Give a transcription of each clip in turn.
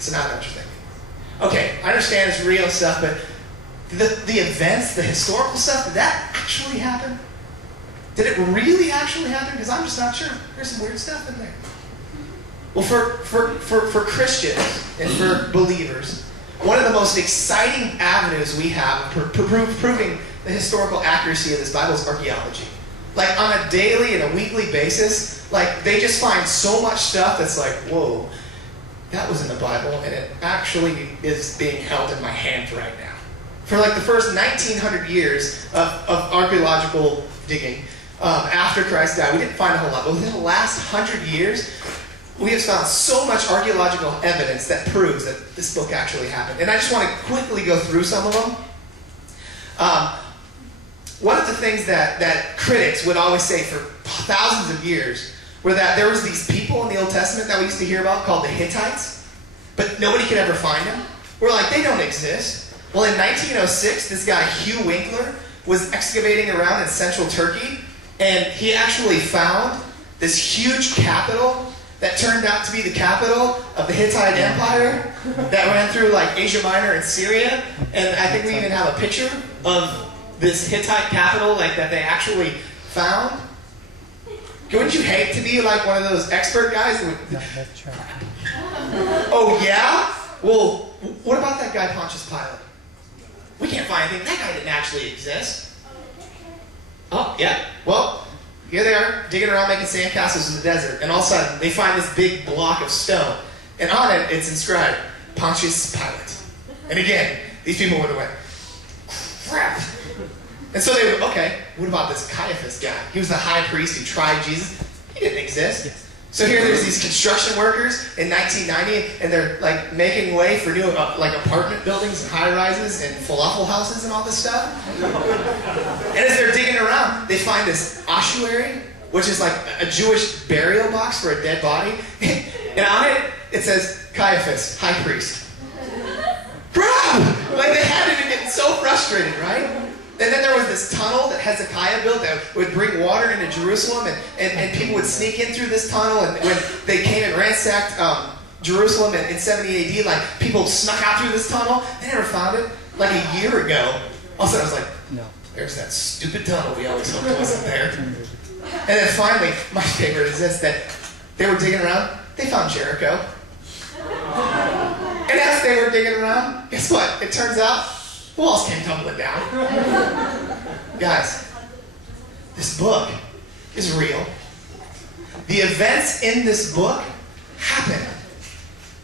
So now I know what you're thinking. Okay, I understand it's real stuff, but the events, the historical stuff, did that actually happen? Did it really actually happen? Because I'm just not sure. There's some weird stuff in there. Well, for Christians and for believers, one of the most exciting avenues we have of proving the historical accuracy of this Bible is archaeology. Like on a daily and a weekly basis, like they just find so much stuff that's like, whoa, that was in the Bible and it actually is being held in my hand right now. For like the first 1900 years of archaeological digging after Christ died, we didn't find a whole lot. But within the last 100 years, we have found so much archaeological evidence that proves that this book actually happened. And I just want to quickly go through some of them. One of the things that critics would always say for thousands of years were that there was these people in the Old Testament that we used to hear about called the Hittites, but nobody could ever find them. We're like, they don't exist. Well, in 1906, this guy Hugh Winkler was excavating around in central Turkey, and he actually found this huge capital that turned out to be the capital of the Hittite Empire that ran through like Asia Minor and Syria. And I think we even have a picture of this Hittite capital like that they actually found. Wouldn't you hate to be like one of those expert guys? No, that's right. Oh yeah? Well, what about that guy Pontius Pilate? We can't find anything. That guy didn't actually exist. Oh, yeah. Well, here they are, digging around making sandcastles in the desert, and all of a sudden, they find this big block of stone, and on it, it's inscribed, Pontius Pilate. And again, these people would have went, crap. And so they were, okay, what about this Caiaphas guy? He was the high priest who tried Jesus. He didn't exist. Yes. So here there's these construction workers in 1990, and they're like making way for new like apartment buildings and high-rises and falafel houses and all this stuff. And as they're digging around, they find this ossuary, which is like a Jewish burial box for a dead body. And on it, it says, Caiaphas, high priest. Crap! Like they had to be getting so frustrated, right? And then there was this tunnel that Hezekiah built that would bring water into Jerusalem, and people would sneak in through this tunnel, and when they came and ransacked Jerusalem in 70 AD, like people snuck out through this tunnel. They never found it. Like a year ago, all of a sudden I was like, No. there's that stupid tunnel we always hoped wasn't there. And then finally, my favorite is this, that they were digging around, they found Jericho. And as they were digging around, guess what? It turns out the walls came tumbling down. Guys, this book is real. The events in this book happen.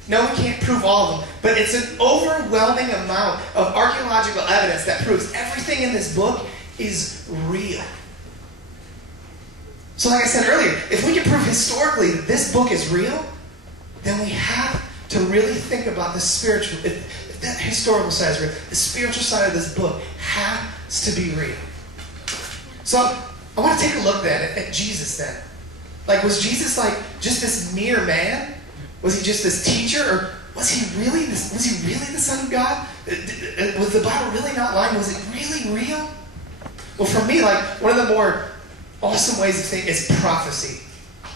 No, we can't prove all of them, but it's an overwhelming amount of archaeological evidence that proves everything in this book is real. So like I said earlier, if we can prove historically that this book is real, then we have to really think about the spiritual, if that historical side is real, the spiritual side of this book has to be real. So I want to take a look then at Jesus then. Like, was Jesus like just this mere man? Was he just this teacher, or was he really the Son of God? Was the Bible really not lying? Was it really real? Well, for me, like one of the more awesome ways to think is prophecy.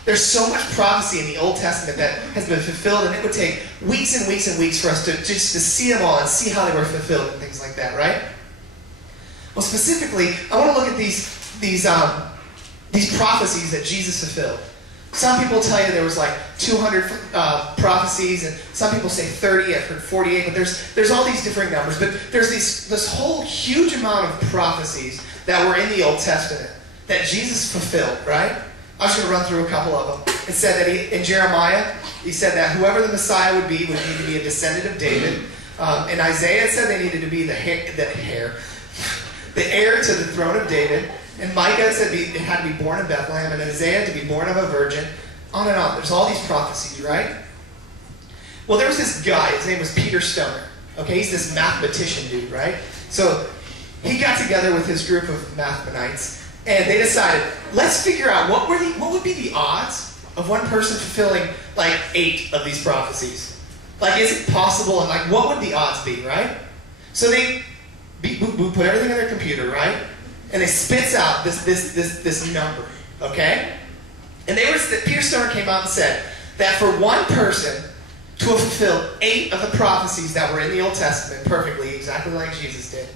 There's so much prophecy in the Old Testament that has been fulfilled, and it would take weeks and weeks and weeks for us to just to see them all and see how they were fulfilled and things like that, right? Well, specifically, I want to look at these prophecies that Jesus fulfilled. Some people tell you there was like 200 prophecies, and some people say 30. I've heard 48, but there's all these different numbers. But there's this whole huge amount of prophecies that were in the Old Testament that Jesus fulfilled, right? I'm just going to run through a couple of them. It said that in Jeremiah, he said that whoever the Messiah would need to be a descendant of David. In Isaiah, it said they needed to be the heir to the throne of David. In Micah, it said it had to be born in Bethlehem. And in Isaiah, to be born of a virgin. On and on. There's all these prophecies, right? Well, there was this guy. His name was Peter Stoner. Okay, he's this mathematician dude, right? So he got together with his group of mathematics, and they decided, let's figure out what would be the odds of one person fulfilling like 8 of these prophecies. Like, is it possible? And like, what would the odds be, right? So they put everything in their computer, right? And it spits out this number, okay? And Peter Stoner came out and said that for one person to fulfill 8 of the prophecies that were in the Old Testament perfectly, exactly like Jesus did,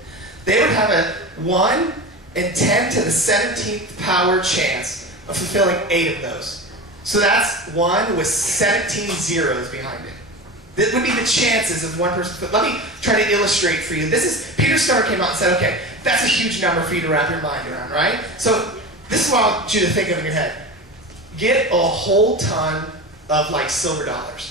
they would have a 1 in 10 to the 17th power chance of fulfilling 8 of those. So that's 1 with 17 zeros behind it. That would be the chances of one person. Let me try to illustrate for you. Peter Starr came out and said, okay, that's a huge number for you to wrap your mind around, right? So this is what I want you to think of in your head. Get a whole ton of like silver dollars.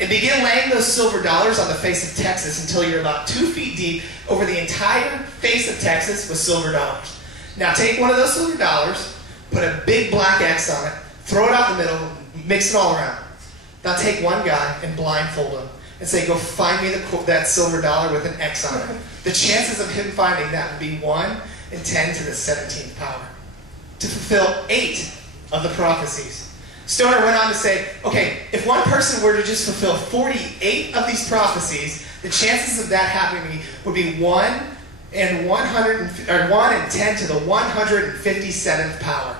And begin laying those silver dollars on the face of Texas until you're about 2 feet deep over the entire face of Texas with silver dollars. Now take one of those silver dollars, put a big black X on it, throw it out the middle, mix it all around. Now take one guy and blindfold him and say, go find me that silver dollar with an X on it. The chances of him finding that would be 1 in 10 to the 17th power. To fulfill 8 of the prophecies. Stoner went on to say, okay, if one person were to just fulfill 48 of these prophecies, the chances of that happening would be 1 in 10 to the 157th power.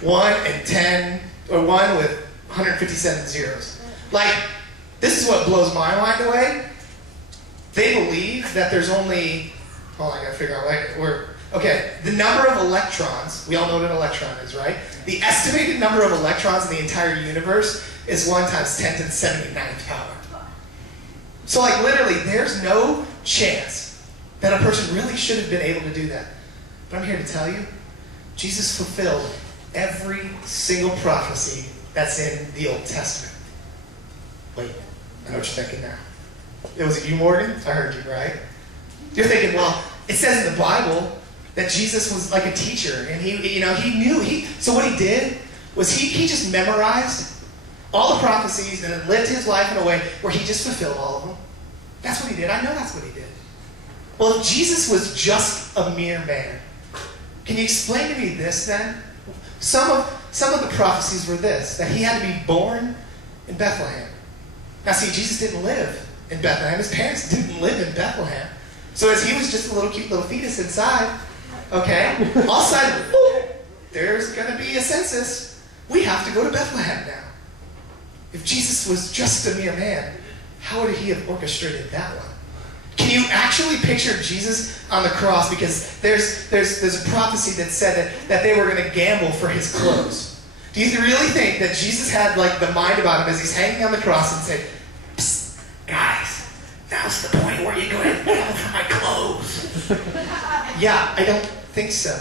1 in 10, or 1 with 157 zeros. Like, this is what blows my mind away. They believe that there's only, hold on, I gotta figure out where, okay, the number of electrons, we all know what an electron is, right? The estimated number of electrons in the entire universe is 1 times 10 to the 79th power. So like literally, there's no chance that a person really should have been able to do that. But I'm here to tell you, Jesus fulfilled every single prophecy that's in the Old Testament. Wait, I know what you're thinking now. Was it you, Morgan? I heard you, right? You're thinking, well, it says in the Bible that Jesus was like a teacher, and he knew. So what he did was he just memorized all the prophecies and then lived his life in a way where he just fulfilled all of them. That's what he did. I know that's what he did. Well, if Jesus was just a mere man, can you explain to me this then? Some of the prophecies were this, that he had to be born in Bethlehem. Now see, Jesus didn't live in Bethlehem. His parents didn't live in Bethlehem. So as he was just a little cute little fetus inside, okay, all of a sudden, there's going to be a census. We have to go to Bethlehem now. If Jesus was just a mere man, how would he have orchestrated that one? Can you actually picture Jesus on the cross? Because there's a prophecy that said that they were going to gamble for his clothes. Do you really think that Jesus had like the mind about him as he's hanging on the cross and said, "Psst, guys, now's the point where you're going to gamble for my clothes"? Yeah, I don't think so.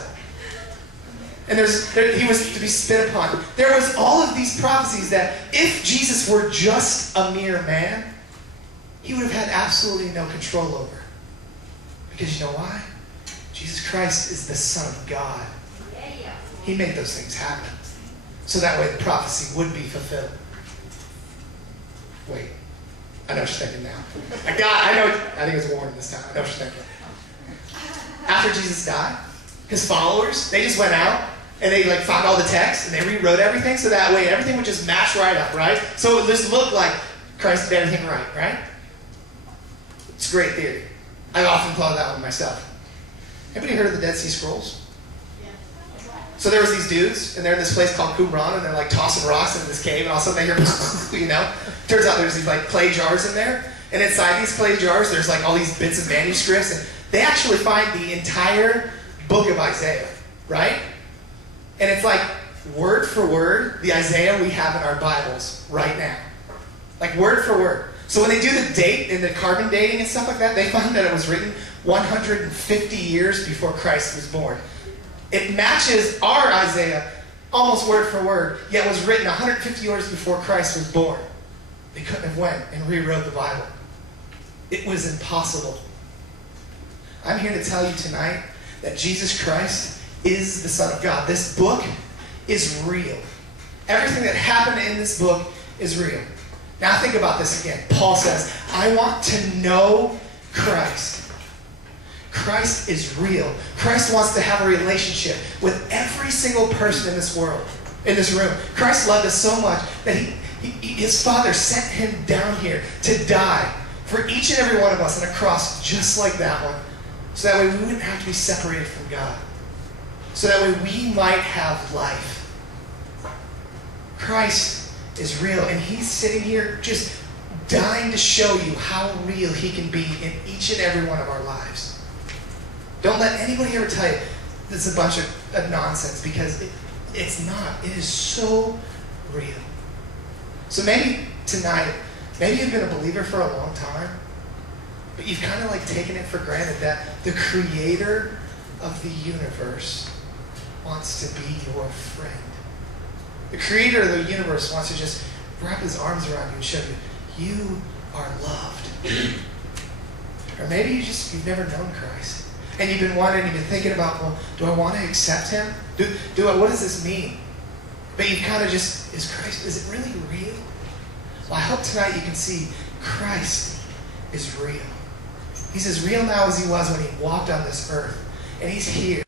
And he was to be spit upon. There was all of these prophecies that if Jesus were just a mere man, he would have had absolutely no control over. Because you know why? Jesus Christ is the Son of God. He made those things happen. So that way the prophecy would be fulfilled. Wait. I know what you're thinking now. I think it was Warren this time. I know what you're thinking. After Jesus died, his followers, they just went out and they like found all the texts and they rewrote everything so that way everything would just match right up, right? So it would just look like Christ did everything right? It's a great theory. I've often thought of that one myself. Anybody heard of the Dead Sea Scrolls? So there was these dudes, and they're in this place called Qumran, and they're like tossing rocks in this cave, and all of a sudden they hear, Turns out there's these like clay jars in there, and inside these clay jars there's like all these bits of manuscripts, and they actually find the entire book of Isaiah, right? And it's like word for word the Isaiah we have in our Bibles right now. Like word for word. So when they do the date and the carbon dating and stuff like that, they found that it was written 150 years before Christ was born. It matches our Isaiah almost word for word, yet was written 150 years before Christ was born. They couldn't have went and rewrote the Bible. It was impossible. I'm here to tell you tonight that Jesus Christ is the Son of God. This book is real. Everything that happened in this book is real. Now think about this again. Paul says, I want to know Christ. Christ is real. Christ wants to have a relationship with every single person in this world, in this room. Christ loved us so much that his Father sent him down here to die for each and every one of us on a cross just like that one. So that way we wouldn't have to be separated from God. So that way we might have life. Christ is real, and he's sitting here just dying to show you how real he can be in each and every one of our lives. Don't let anybody ever tell you this is a bunch of nonsense, because it's not. It is so real. So maybe tonight, maybe you've been a believer for a long time, but you've kind of like taken it for granted that the creator of the universe wants to be your friend. The creator of the universe wants to just wrap his arms around you and show you, you are loved. Or maybe you've never known Christ. And you've been wondering, you've been thinking about, well, do I want to accept him? What does this mean? But you've kind of just, is it really real? Well, I hope tonight you can see Christ is real. He's as real now as he was when he walked on this earth. And he's here.